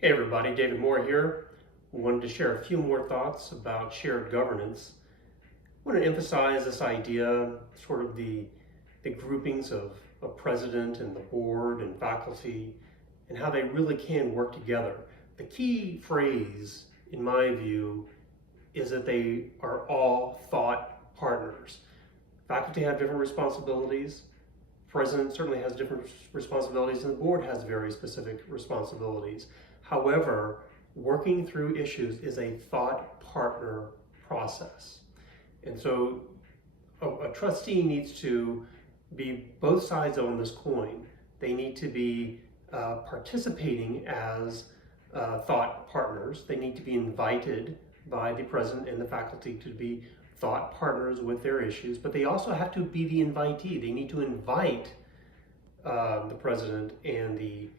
Hey everybody, David Moore here. Wanted to share a few more thoughts about shared governance. I want to emphasize this idea, sort of the groupings of a president and the board and faculty, and how they really can work together. The key phrase, in my view, is that they are all thought partners. Faculty have different responsibilities. President certainly has different responsibilities, and the board has very specific responsibilities. However, working through issues is a thought partner process. And so a trustee needs to be both sides on this coin. They need to be participating as thought partners. They need to be invited by the president and the faculty to be thought partners with their issues, but they also have to be the invitee. They need to invite the president and the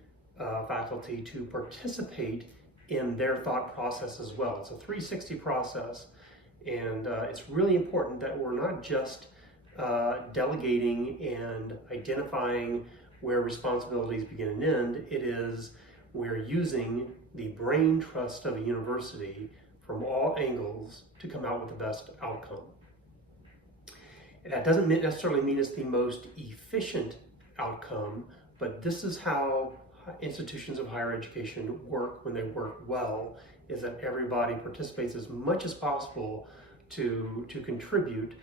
faculty to participate in their thought process as well. It's a 360 process, and it's really important that we're not just delegating and identifying where responsibilities begin and end. It is we're using the brain trust of a university from all angles to come out with the best outcome. And that doesn't necessarily mean it's the most efficient outcome, but this is how institutions of higher education work when they work well, is that everybody participates as much as possible to contribute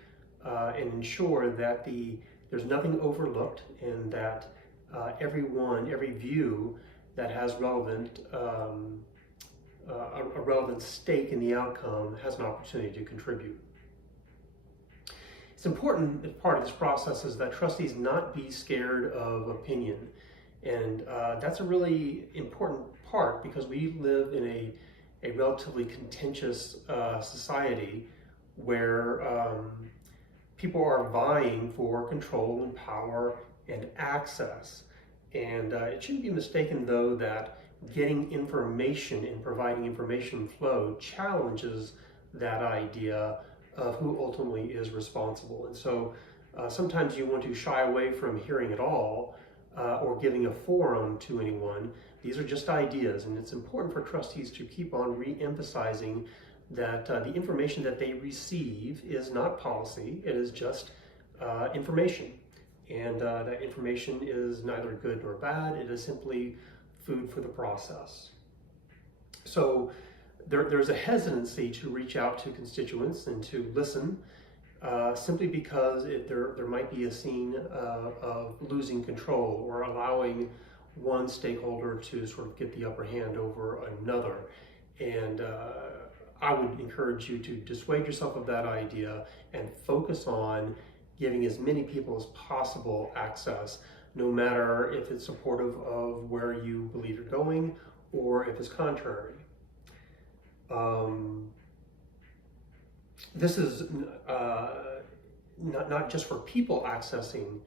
and ensure that there's nothing overlooked, and that every view that has a relevant stake in the outcome has an opportunity to contribute. It's important that part of this process is that trustees not be scared of opinion. And that's a really important part, because we live in a relatively contentious society where people are vying for control and power and access. And it shouldn't be mistaken, though, that getting information and providing information flow challenges that idea of who ultimately is responsible. And so sometimes you want to shy away from hearing it all or giving a forum to anyone. These are just ideas, and it's important for trustees to keep on re-emphasizing that the information that they receive is not policy, it is just information. And that information is neither good nor bad, it is simply food for the process. So there's a hesitancy to reach out to constituents and to listen, simply because there might be a scene of losing control or allowing one stakeholder to sort of get the upper hand over another. And I would encourage you to dissuade yourself of that idea and focus on giving as many people as possible access, no matter if it's supportive of where you believe you're going or if it's contrary. This is not just for people accessing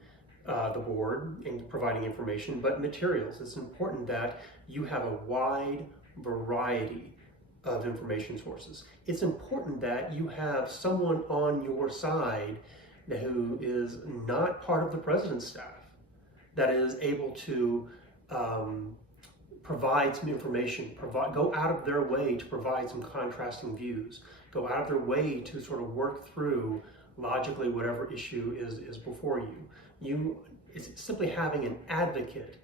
the board and providing information, but materials. It's important that you have a wide variety of information sources. It's important that you have someone on your side who is not part of the president's staff, that is able to provide some information, go out of their way to provide some contrasting views, go out of their way to sort of work through logically whatever issue is before you. It's simply having an advocate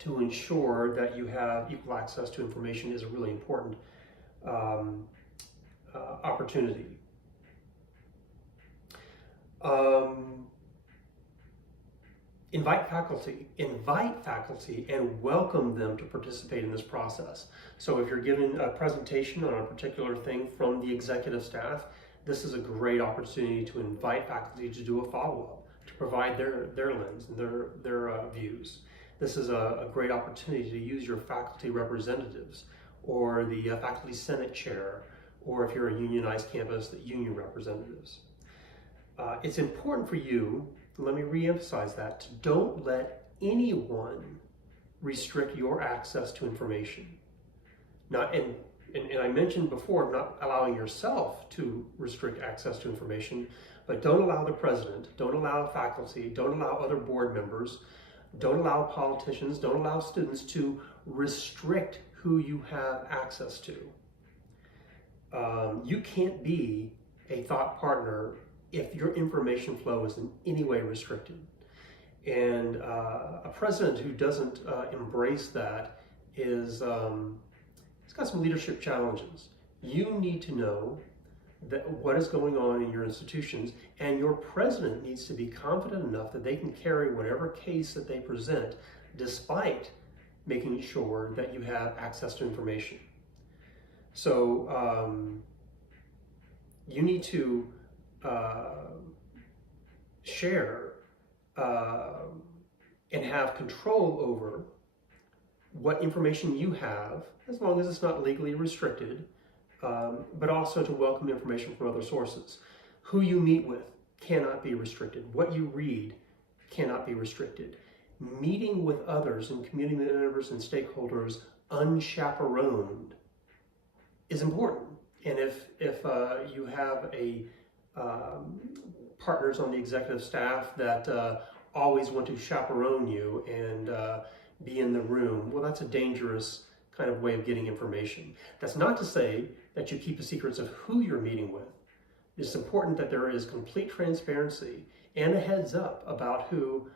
to ensure that you have equal access to information is a really important opportunity. Invite faculty and welcome them to participate in this process. So if you're given a presentation on a particular thing from the executive staff, this is a great opportunity to invite faculty to do a follow-up, to provide their lens and their views. This is a great opportunity to use your faculty representatives, or the faculty senate chair, or if you're a unionized campus, the union representatives. It's important for you, let me re-emphasize that, don't let anyone restrict your access to information. And I mentioned before, not allowing yourself to restrict access to information, but don't allow the president, don't allow faculty, don't allow other board members, don't allow politicians, don't allow students to restrict who you have access to. You can't be a thought partner if your information flow is in any way restricted. And a president who doesn't embrace that is, it's got some leadership challenges. You need to know that what is going on in your institutions, and your president needs to be confident enough that they can carry whatever case that they present, despite making sure that you have access to information. So you need to share and have control over what information you have, as long as it's not legally restricted, but also to welcome information from other sources. Who you meet with cannot be restricted. What you read cannot be restricted. Meeting with others and community members and stakeholders unchaperoned is important. And if you have partners on the executive staff that always want to chaperone you and be in the room, well, that's a dangerous kind of way of getting information. That's not to say that you keep the secrets of who you're meeting with. It's important that there is complete transparency and a heads up about who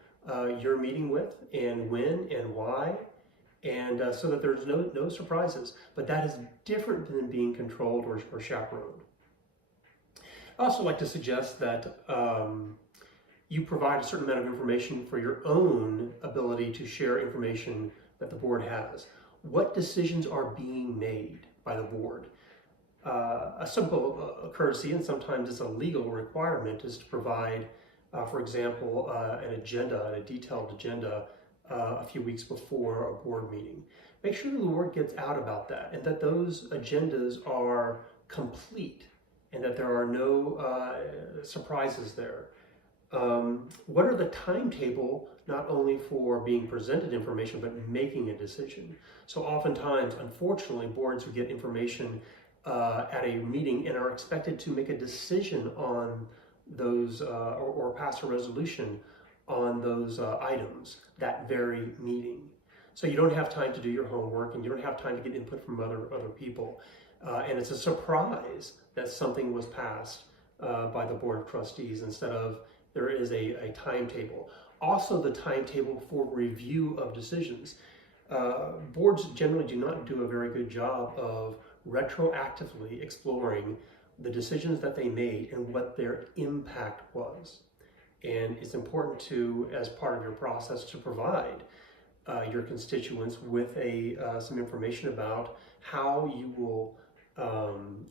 you're meeting with and when and why, and so that there's no surprises. But that is different than being controlled or chaperoned. I also like to suggest that you provide a certain amount of information for your own ability to share information that the board has. What decisions are being made by the board? A simple courtesy, and sometimes it's a legal requirement, is to provide, for example, an agenda, a detailed agenda a few weeks before a board meeting. Make sure the board gets out about that, and that those agendas are complete, and that there are no surprises there. What are the timetable, not only for being presented information, but making a decision? So oftentimes, unfortunately, boards who get information at a meeting and are expected to make a decision on those or pass a resolution on those items that very meeting. So you don't have time to do your homework, and you don't have time to get input from other people. And it's a surprise that something was passed by the Board of Trustees instead of there is a timetable. Also, the timetable for review of decisions. Boards generally do not do a very good job of retroactively exploring the decisions that they made and what their impact was. And it's important to, as part of your process, to provide your constituents with some information about how you will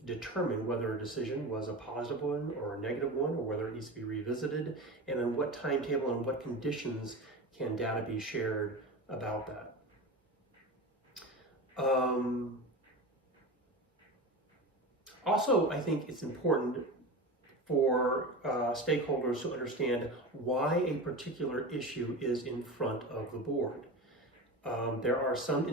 determine whether a decision was a positive one or a negative one, or whether it needs to be revisited, and on what timetable and what conditions can data be shared about that. Also, I think it's important for stakeholders to understand why a particular issue is in front of the board. There are some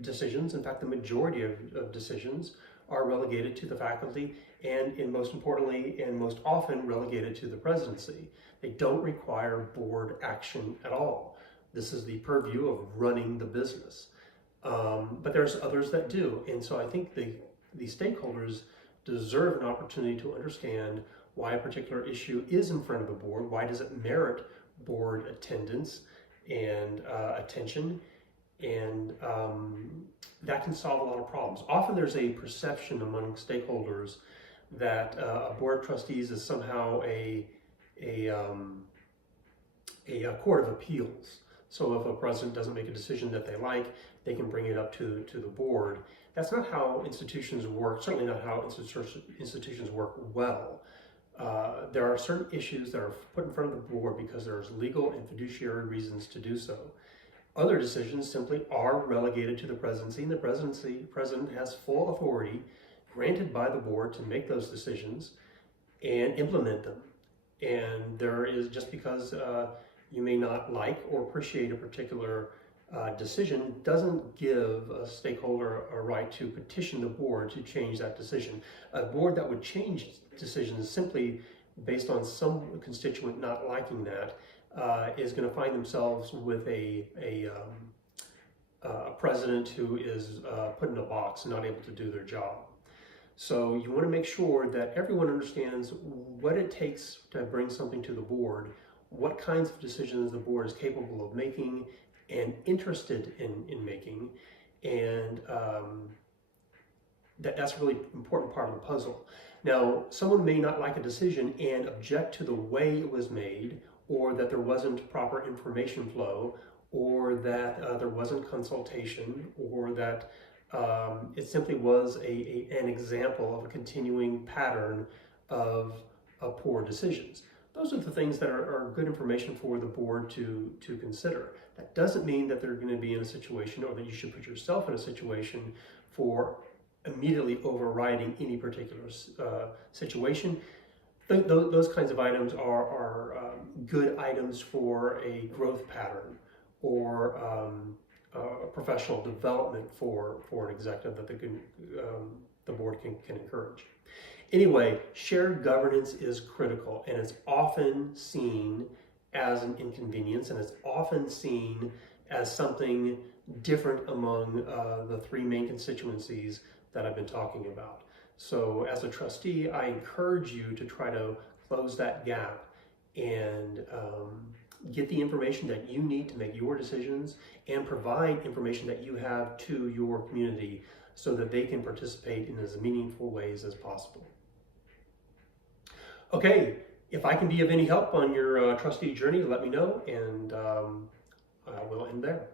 decisions, in fact the majority of decisions, are relegated to the faculty, and most importantly and most often relegated to the presidency. They don't require board action at all. This is the purview of running the business. But there's others that do, and so I think the stakeholders deserve an opportunity to understand why a particular issue is in front of the board. Why does it merit board attendance and attention? And that can solve a lot of problems. Often there's a perception among stakeholders that a board of trustees is somehow a court of appeals. So if a president doesn't make a decision that they like, they can bring it up to the board. That's not how institutions work, certainly not how institutions work well. There are certain issues that are put in front of the board because there's legal and fiduciary reasons to do so. Other decisions simply are relegated to the presidency, and the president has full authority granted by the board to make those decisions and implement them. And there is, just because you may not like or appreciate a particular decision, doesn't give a stakeholder a right to petition the board to change that decision. A board that would change decisions simply based on some constituent not liking that is going to find themselves with a president who is put in a box and not able to do their job. So you want to make sure that everyone understands what it takes to bring something to the board, what kinds of decisions the board is capable of making and interested in making, and that's a really important part of the puzzle. Now, someone may not like a decision and object to the way it was made, or that there wasn't proper information flow, or that there wasn't consultation, or that it simply was an example of a continuing pattern of poor decisions. Those are the things that are good information for the board to consider. That doesn't mean that they're going to be in a situation, or that you should put yourself in a situation for immediately overriding any particular situation. Those kinds of items are good items for a growth pattern, or professional development for an executive that the board can encourage. Anyway, shared governance is critical, and it's often seen as an inconvenience, and it's often seen as something different among the three main constituencies that I've been talking about. So as a trustee, I encourage you to try to close that gap and get the information that you need to make your decisions, and provide information that you have to your community so that they can participate in as meaningful ways as possible. Okay, if I can be of any help on your trustee journey, let me know, and we'll end there.